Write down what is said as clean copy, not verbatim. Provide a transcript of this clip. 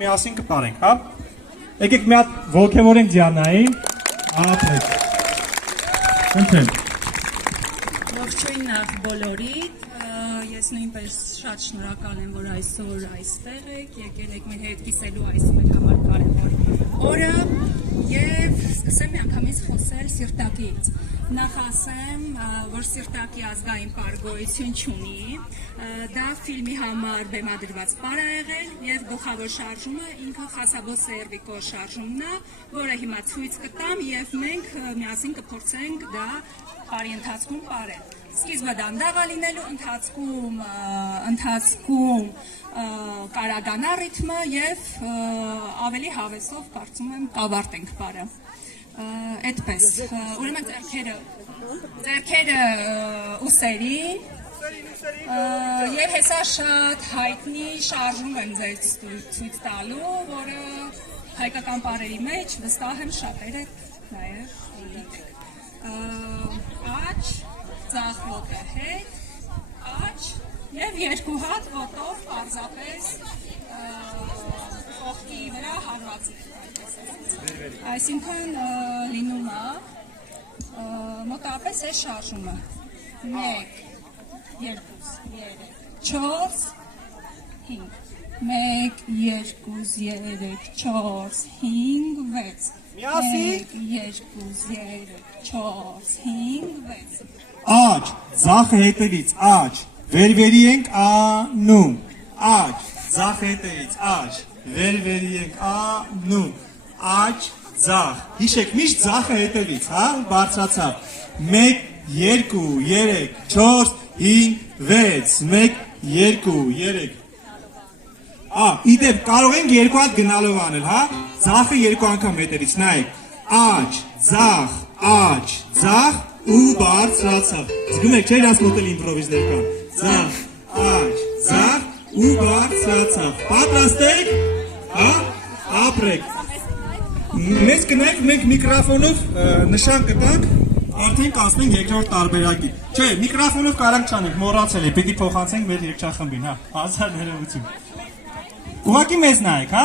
Միասին կպարենք, հա։ Եկեք մի հատ ոգևորենք Դիանային։ Ապրեք։ Ընթեն։ Ողջույն նախ բոլորիդ, ես նույնպես շատ շնորհակալ եմ, որ այսօր այստեղ եք, եկել եք մեր հետ կիսելու այս մեր համար կարևոր օրը եւ սկսեմ միանգամից խոսել սիրտակից։ Նախ ասեմ, որ սիրտակի ազգային պար գոյություն չունի, դա ֆիլմի համար բեմադրված պար է եղել եւ գլխավոր շարժումը ինքը Խասաբո Սերվիկո շարժումն է, որը հիմա ցույց կտամ եւ մենք միասին կփորձենք դա պարի ընթացքում պարել։ Սկիզբը դանդաղ է լինելու, ընթացքում կարագանա ռիթմը եւ ավելի հավեսով կարծում եմ կավարտենք պարը։ Այդպես, ուրեմն ձեռքերը ուսերին եւ հեսա շատ հայտնի շարժում եմ ձեզ ցույց տալու, որը հայկական պարերի մեջ վստահ եմ շատերը նաեւ գիտեք։ Աջ, ձախ ոտը հետ, աջ եւ երկու հատ ոտով պարզապես կողքի վրա հարվածի։ Այսինքն լինում է մոտավորապես այս շարժումը 1 2 3 4 5 1 2 3 4 5 6 1 2 3 4 5 6 Աջ, ձախ հետևից, աջ, վեր-վերի ենք անում, աջ, ձախ հետևից, աջ, վեր-վերի ենք անում, աջ, ձախ, հիշեք միշտ ձախը հետևից, հա, բարձրացավ, 1, 2, 3, 4, 5, 6, 1, 2, 3, իդեպ կարող ենք երկու հատ գնալով անել, հա, ձախը երկու անգամ հետևից, նայեք, աջ, ձախ, ու բարձրացավ, զգում եք չէ իրանց մոտ էլ իմպրովիզներ կան, ձախ, աջ, ձախ, ու բարձրացավ, պատրաստ եք, հա, ապրեք, մեզ կնայք մենք միկրոֆոնով նշան կտանք, արդեն կանցնենք երկրորդ տարբերակի, չէ, միկրոֆոնով կարանք չանենք, մոռացել է, պիտի փոխանցենք մեր երգչախմբին, հա, հազար ներողություն, ուղղակի մեզ նայեք, հա,